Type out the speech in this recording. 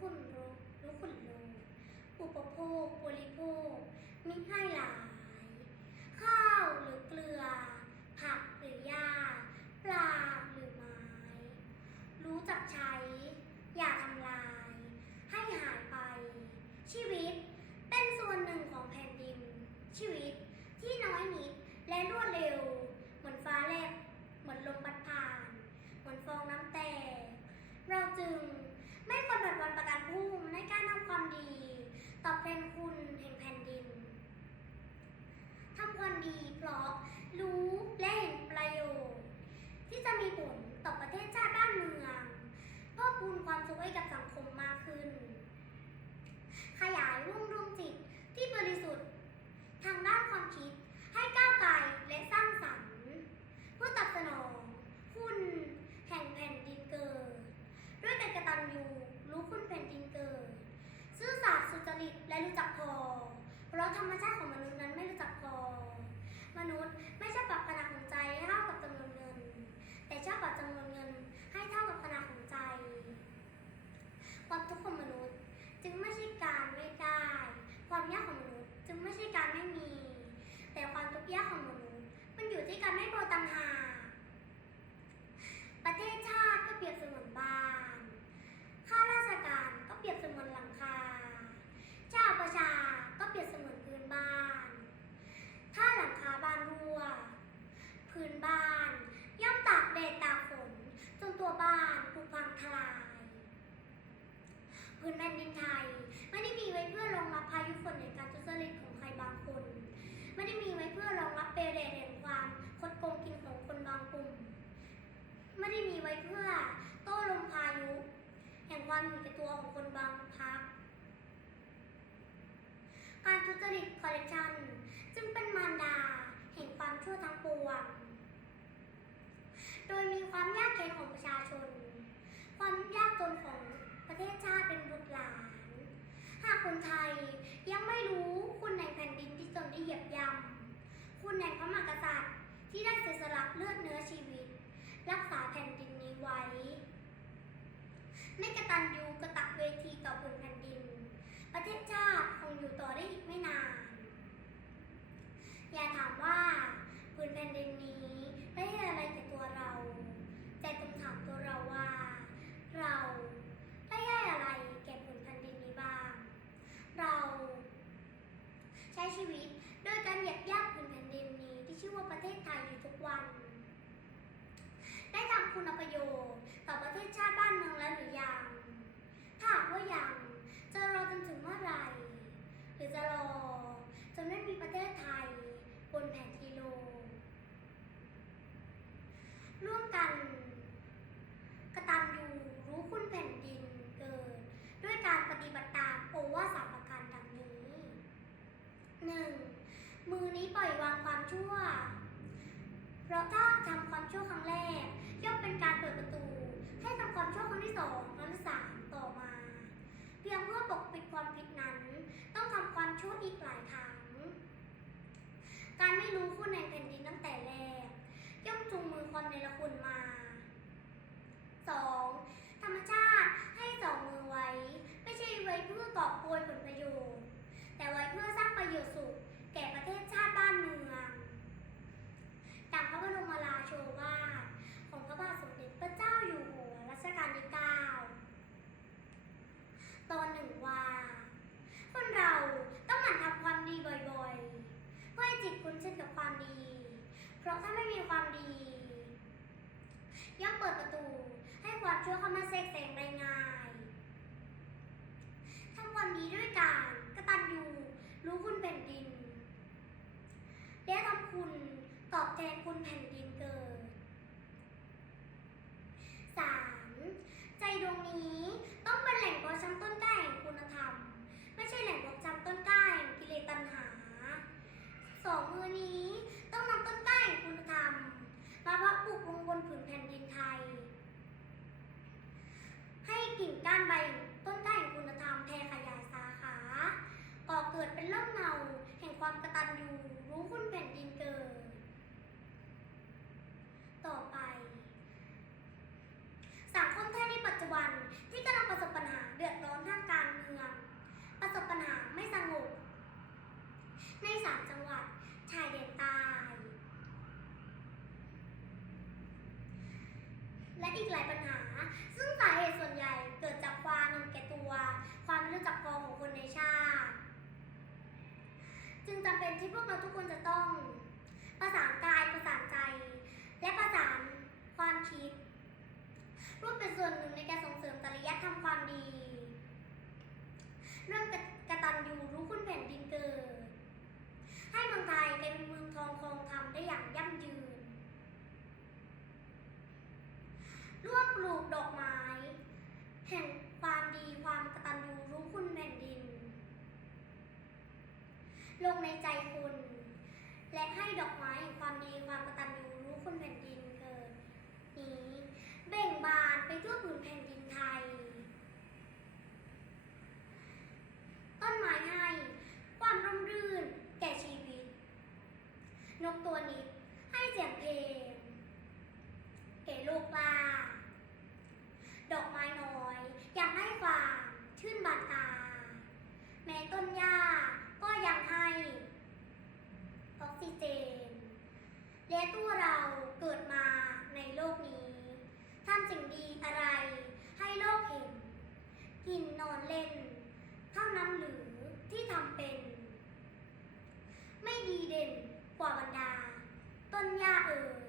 ขุนรู้รู้ขุนรู้อุปโภคบริโภคมิให้หลาย ข้าวหรือเกลือ ผักหรือหญ้า ปลาหรือไม้ รู้จักใช้ อย่าทำลาย ให้หายไป ชีวิตเป็นส่วนหนึ่งของแผ่นดิน ชีวิตที่น้อยนิดและรวดเร็ว เหมือนฟ้าแลบเหมือนลมพัดผ่าน เหมือนฟองน้ำแตก เราจึงไม่ควรบัดวันประกันพรุ่งในการทำความดี ตอบแทนคุณแห่งแผ่นดิน ทำความดีเพราะรู้และเห็นประโยชน์ที่จะมีผลต่อประเทศชาติบ้านเมืองเพิ่มพูนความสุขให้กับสังคมมากขึ้น ขยายรุ่งรุ่งจิตที่บริสุทธิ์ ทางด้านความคิดให้ก้าวไกลและสร้างสรรค์ เพื่อตอบสนองคุณแห่งแผ่นดินเกิด ด้วยการกระตันยูรู้คุณแผ่นดินเกิด ซื่อสัตย์สุจริตและรู้จักพอ เพราะธรรมชาติของมนุษย์นั้นไม่รู้จักพอ มนุษย์ไม่ชอบปรับขนาดของใจให้เท่ากับจำนวนเงิน แต่ชอบปรับจำนวนเงินให้เท่ากับขนาดของใจ ความทุกข์ของมนุษย์จึงไม่ใช่การไม่ได้ ความยากของมนุษย์จึงไม่ใช่การไม่มี แต่ความทุกข์ยากของมนุษย์มันอยู่ที่การไม่พอตังหากประเทศชาติก็เปรียบเสมือนบ้าน ข้าราชการก็เปรียบเสมือนหลังคา เจ้าประชาก็เปรียบเสมือนพื้นบ้าน ถ้าหลังคาบ้านรั่ว พื้นบ้าน ย่อมตากแดดตากฝน จนตัวบ้านผุพังทลาย พื้นแผ่นดินไทย ไม่ได้มีไว้เพื่อรองรับพายุฝนในการทุจริตของใครบางคน ไม่ได้มีไว้เพื่อรองรับเปรเดแห่งความคดโกงกินของคนบางกลุ่ม ไม่ได้มีไว้เพื่อโต้ลมพายุ แห่งความเห็นแก่ตัวของคนบางพักการทุจริตคอร์รัปชันจึงเป็นมารดาแห่งความชั่วทั้งปวง โดยมีความยากจนของประชาชน ความยากจนของ ประเทศชาติเป็นบุตรหลาน หากคนไทยยังไม่รู้คุณในแผ่นดินที่ตนได้เหยียบย่ำคุณในพระมหากษัตริย์ที่ได้เสียสละเลือดเนื้อชีวิต รักษาแผ่นดินนี้ไว้ ไม่กระตันยูกระตักเวทีต่อผืนแผ่นดิน ประเทศชาติคงอยู่ต่อได้อีกไม่นาน อย่าถามว่าผืนแผ่นดินนี้ได้ให้อะไรแก่ตัวเรา แต่ต้องถามตัวเราว่า เราได้ให้อะไรแก่ผืนแผ่นดินนี้บ้าง เราใช้ชีวิต โดยการเหยียบย่ำผืนแผ่นดินนี้ที่ชื่อว่าประเทศไทยอยู่ทุกวัน ได้ทำคุณประโยชน์ ต่อประเทศชาติบ้านเมืองแล้วหรือยัง ถ้าหากว่ายัง จะรอจนถึงเมื่อไหร่ หรือจะรอจนไม่มีประเทศไทยบนแผนที่โลก ร่วมกัน กตัญญูรู้คุณแผ่นดินเกิด ด้วยการปฏิบัติตามโอวาทสามประการดังนี้ 1. มือนี้ปล่อยวางความ ชั่ว เพราะถ้าทำความชั่วครั้งแรก ย่อมเป็นการเปิดประตู ให้ทำความชั่วครั้งที่สองครั้งที่สามต่อมา เพียงเพื่อปกปิดความผิดนั้น ต้องทำความชั่วอีกหลายครั้ง การไม่รู้คุณในแผ่นดินตั้งแต่แรก ย่อมจูงมือความในละคุณมา 2. ธรรมชาติให้สองมือไว้ ไม่ใช่ไว้เพื่อกอบโกยผลประโยชน์ แต่ไว้เพื่อสร้างประโยชน์สุข แก่ประเทศชาติบ้านเมืองดังพระบรมราโชวาทของพระบาทสมเด็จพระเจ้าอยู่หัวรัชกาลที่ 9 ตอนหนึ่งว่า คนเราต้องหมั่นทำความดีบ่อยๆ เพื่อให้จิต ความดี เพราะถ้าไม่มีความดี ย่อมเปิดประตู ให้ความชั่วเข้ามาแทรกแซงได้ง่ายทำความดีด้วยการกระตัญญูรู้คุณแผ่นดิน และทำคุณตอบแทนคุณแผ่นดินเกิด 3. ใจดวงนี้ต้องเป็นแหล่งเพาะชำต้นกล้าแห่งคุณธรรมใช่แหล่งเพาะชำต้นกล้าแห่งกิเลสตัณหา สองมือนี้ต้องนำต้นกล้าแห่งคุณธรรม มาเพาะปลูกลงบนผืนแผ่นดินไทย ให้กิ่งก้านใบต้นกล้าแห่งคุณธรรมแผ่ขยายสาขาก่อเกิดเป็นร่มเงาแห่งความกตัญญูรู้คุณแผ่นดินเกิด ต่อไป สังคมไทยในปัจจุบันที่กำลังประสบปัญหาเดือดร้อนทาง สามจังหวัดชายแดนใต้ และอีกหลายปัญหา ซึ่งสาเหตุส่วนใหญ่เกิดจากความเห็นแก่ตัว ความไม่รู้จักพอของคนในชาติ จึงจำเป็นที่พวกเราทุกคนจะต้อง ประสานกายประสานใจ และประสานความคิดร่วมเป็นส่วนหนึ่งใน กดอกไม้ แห่งความดีความกตัญญูรู้คุณแผ่นดิน ลงในใจคุณ และให้ดอกไม้แห่งความดีความกตัญญูรู้คุณแผ่นดินเกิดนี้ เบ่งบานไปทั่วผืนแผ่นดินไทย ต้นไม้ให้ความร่มรื่นแก่ชีวิต นกตัวนี้ให้เสียงเพง หินนอนเล่น เท่านั้นหรือที่ทำเป็น ไม่ดีเด่นกว่าบรรดา ต้นหญ้าเอ่ย